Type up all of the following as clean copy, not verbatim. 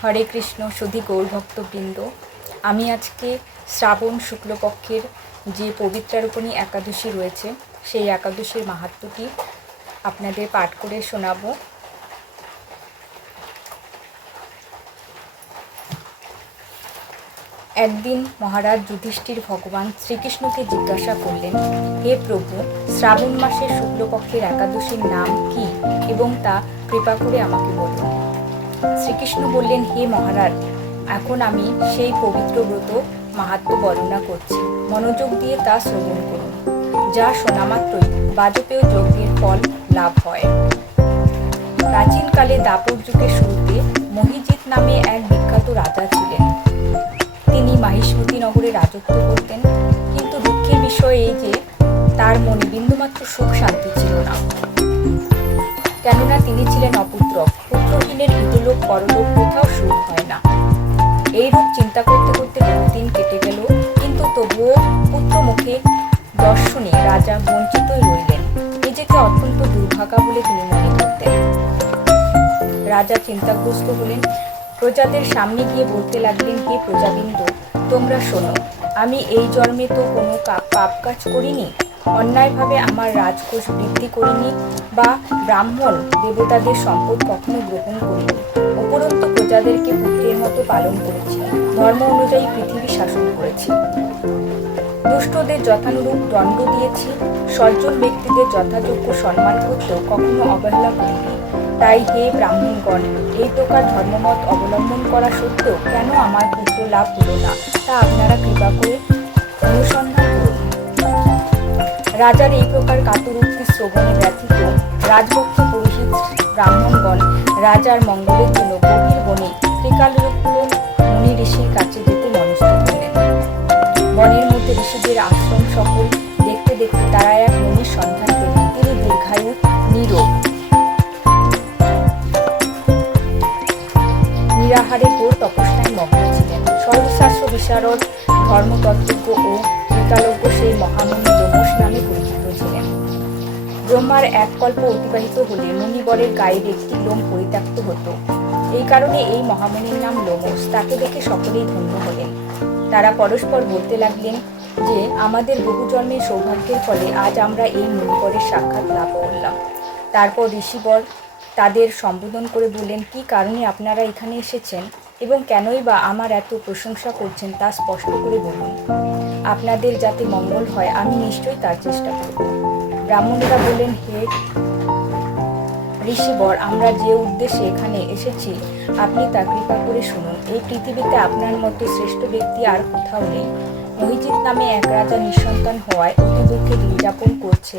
হরে কৃষ্ণ সুধী গৌরভক্তবৃন্দ, আমি আজকে শ্রাবণ শুক্লপক্ষের যে পবিত্রার্পণী একাদশী রয়েছে সেই একাদশীর মাহাত্ম্যটি আপনাদের পাঠ করে শোনাব। একদিন মহারাজ যুধিষ্ঠির ভগবান শ্রীকৃষ্ণকে জিজ্ঞাসা করলেন, হে প্রভু, শ্রাবণ মাসের শুক্লপক্ষের একাদশীর নাম কি এবং তা কৃপা করে আমাকে বলুন। শ্রীকৃষ্ণ বললেন, হে মহারাজ, এখন আমি সেই পবিত্র ব্রত মাহাত্ম্য বর্ণনা করছি, মনোযোগ দিয়ে তা শ্রবণ করুন। যা শোনা মাত্রই বাজপেয় যজ্ঞের ফল লাভ হয়। প্রাচীনকালে দাপর যুগের শুরুতে মহিজিৎ নামে এক বিখ্যাত রাজা ছিলেন। তিনি মাহিষ্মতি নগরে রাজত্ব করতেন, কিন্তু দুঃখের বিষয় এই যে তার মনে বিন্দুমাত্র সুখ শান্তি ছিল না। কেননা তিনি ছিলেন অপুত্রক। পুত্রহীনের ইহলোক পরলোক কোথাও সুখ হয় না। এইরূপ চিন্তা করতে করতে বহুদিন কেটে গেল, কিন্তু তবুও পুত্র মুখে দর্শনে রাজা বঞ্চিতই রইলেন। নিজেকে অত্যন্ত দুর্ভাগা বলে তিনি মনে করতেন। রাজা চিন্তাগ্রস্ত হলেন। প্রজাদের সামনে গিয়ে বলতে লাগলেন, হে প্রজাবৃন্দ, তোমরা শোনো, আমি এই জন্মে তো কোনো পাপ কাজ করিনি, অন্যায়ভাবে আমার রাজকোষ বৃদ্ধি করিনি বা ব্রাহ্মণ দেবতাদের সম্পদ কখনো গ্রহণ করিনি। উপরন্তু প্রজাদেরকে পুত্রের মতো পালন করেছি, ধর্ম অনুযায়ী পৃথিবী শাসন করেছি, দুষ্টদের যথানুরূপ দণ্ড দিয়েছি, সজ্জন ব্যক্তিদের যথাযোগ্য সম্মান করতেও কখনো অবহেলা করিনি। তাই হে ব্রাহ্মণগণ, এই প্রকার ধর্মমত অবলম্বন করা সত্ত্বেও কেন আমার পুত্র লাভ হলো না, তা আপনারা কৃপা করে অনুসন্ধান করুন। রাজার এই প্রকার কাতরোক্তি শ্রবণে ব্যথিত রাজভক্ত পুরোহিত ব্রাহ্মণগণ রাজার মঙ্গলের জন্য গভীর বনে ত্রিকালরূপ্য মুনি ঋষির কাছে যেতে মনস্থ করলেন। বনের মধ্যে ঋষিদের আশ্রম সকল দেখতে দেখতে তারা এক মুনির সন্ধান পেলেন। তিনি দীর্ঘায়ু, নীরোগ, নিরাহারে ঘোর তপস্যায় মগ্ন ছিলেন। সর্বশাস্ত্র বিশারদ, ধর্মতত্ত্বজ্ঞ ও ত্রিকালজ্ঞ সেই মহামুনি লোমশ নামে পরিচিত ছিলেন। ব্রহ্মার এক কল্প অতিবাহিত হলে মুনিবরের গায়ের একটি লোম পরিত্যক্ত হতো। এই কারণে এই মহামুনির নাম লোমশ। তাকে দেখে সকলেই ধন্য হলেন। তারা পরস্পর বলতে লাগলেন যে আমাদের বহু জন্মের সৌভাগ্যের ফলে আজ আমরা এই মুনিবরের সাক্ষাৎ লাভ করলাম। তারপর ঋষিবর তাদের সম্বোধন করে বললেন, কি কারণে আপনারা এখানে এসেছেন এবং কেনই বা আমার এত প্রশংসা করছেন তা স্পষ্ট করে বলুন। আপনাদের যাতে মঙ্গল হয় আমি নিশ্চয়ই তার চেষ্টা করব। ব্রাহ্মণেরা বললেন, হে ঋষিবর, আমরা যে উদ্দেশ্যে এখানে এসেছি আপনি তা কৃপা করে শুনুন। এই পৃথিবীতে আপনার মতো শ্রেষ্ঠ ব্যক্তি আর কোথাও নেই। মহিজিৎ নামে এক রাজা নিঃসন্তান হওয়ায় অতি দুঃখে দিন যাপন করছে।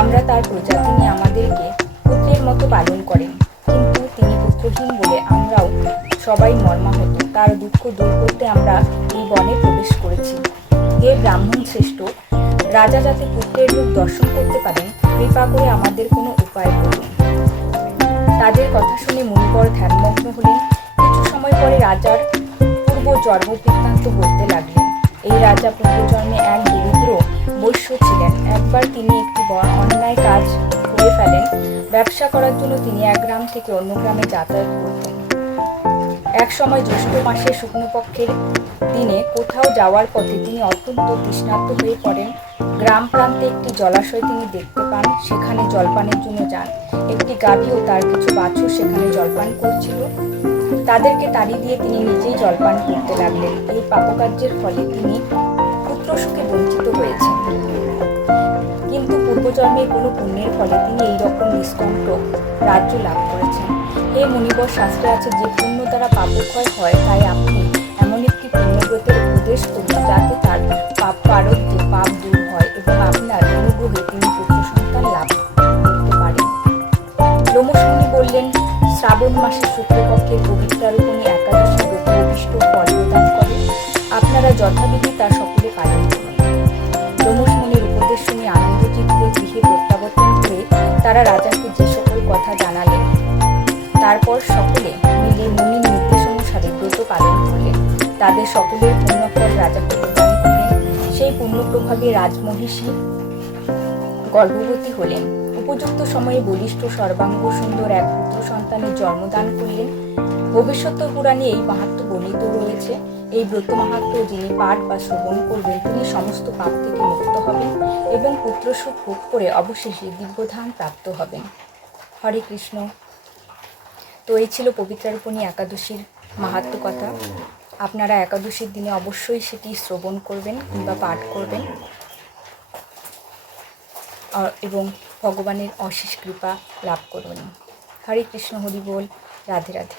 আমরা তার প্রজা, তিনি আমাদেরকে পুত্রের মতো পালন করেন, কিন্তু তিনি পুত্রহীন বলে আমরাও সবাই মর্মাহত। তার দুঃখ দূর করতে আমরা এই বনে প্রবেশ করেছি। হে ব্রাহ্মণ শ্রেষ্ঠ, রাজা যাতে পুত্রের রূপ দর্শন করতে পারেন, কৃপা করে আমাদের কোনো উপায় করুন। তাদের কথা শুনে মুনিবর ধ্যানমগ্ন হলেন। কিছু সময় পরে রাজার পূর্ব জন্ম বৃত্তান্ত বলতে লাগলেন। এই রাজা পূর্বজন্মে এক দরিদ্র বৈশ্য ছিলেন। একবার তিনি একটি অন্যায় কাজ করে ফেলেন। ব্যবসা করার জন্য তিনি এক গ্রাম থেকে অন্য গ্রামে যাতায়াত করতেন। এক সময় জ্যৈষ্ঠ মাসের শুক্লপক্ষের দিনে কোথাও যাওয়ার পথে তিনি অত্যন্ত তৃষ্ণার্ত হয়ে পড়েন। গ্রাম প্রান্তে একটি জলাশয় তিনি দেখতে পান, সেখানে জলপানের জন্য যান। একটি গাভী ও তার কিছু বাছুর সেখানে জলপান করছিল। তাদেরকে তাড়ি দিয়ে তিনি নিজেই জলপান করতে লাগলেন। এই পাপকার্যের ফলে তিনি পুত্র সুখে বঞ্চিত হয়েছেন, কিন্তু পূর্বজন্মের কোনো পুণ্যের ফলে তিনি এইরকম নিষ্কণ্টক রাজ্য লাভ করেছেন। হে মুনিবর, শাস্ত্রে আছে যে পুণ্য দ্বারা পাপক্ষয় হয়, তাই আপনি এমন একটি পুণ্যব্রতের উপদেশ করুন যাতে তার পাপ পারত্বে পাপ দূর হয় এবং আপনার অনুগ্রহে তিনি পুত্র সন্তান লাভ করতে পারেন। লোমশ মুনি বললেন, শ্রাবণ মাসের শুক্লপক্ষের পবিত্রার্পণী একাদশী ব্রত অভীষ্ট ফল প্রদান করে। আপনারা যথাবিধি তা সকলে পালন করুন। লোমশ মুনির উপদেশ শুনে আনন্দচিত্তে গৃহে প্রত্যাবর্তন করে তারা রাজাকে যে সকল কথা জানালেন, তারপর সকলে মিলে মুনির নির্দেশ অনুসারে ব্রত পালন করলেন। তাদের সকলের পুণ্যফল রাজাকে প্রদান করলেন। সেই পুণ্যপ্রভাবে রাজমহিষী গর্ভবতী হলেন। উপযুক্ত সময়ে বলিষ্ঠ সর্বাঙ্গ সুন্দর এক পুত্র সন্তানের জন্মদান করলেন। ভবিষ্যৎ পুরাণে এই মাহাত্ম্য বর্ণিত রয়েছে। এই ব্রত মাহাত্ম্য যিনি পাঠ বা শ্রবণ করবেন তিনি সমস্ত পাপ থেকে মুক্ত হবেন এবং পুত্রসুখ ভোগ করে অবশেষে দিব্যধাম প্রাপ্ত হবেন। হরে কৃষ্ণ। তো এই ছিল পবিত্রার্পণী একাদশীর মাহাত্ম্য কথা। আপনারা একাদশীর দিনে অবশ্যই সেটি শ্রবণ করবেন কিংবা পাঠ করবেন এবং ভগবানের অশেষ কৃপা লাভ করবেন। হরে কৃষ্ণ, হরি বল, রাধে রাধে।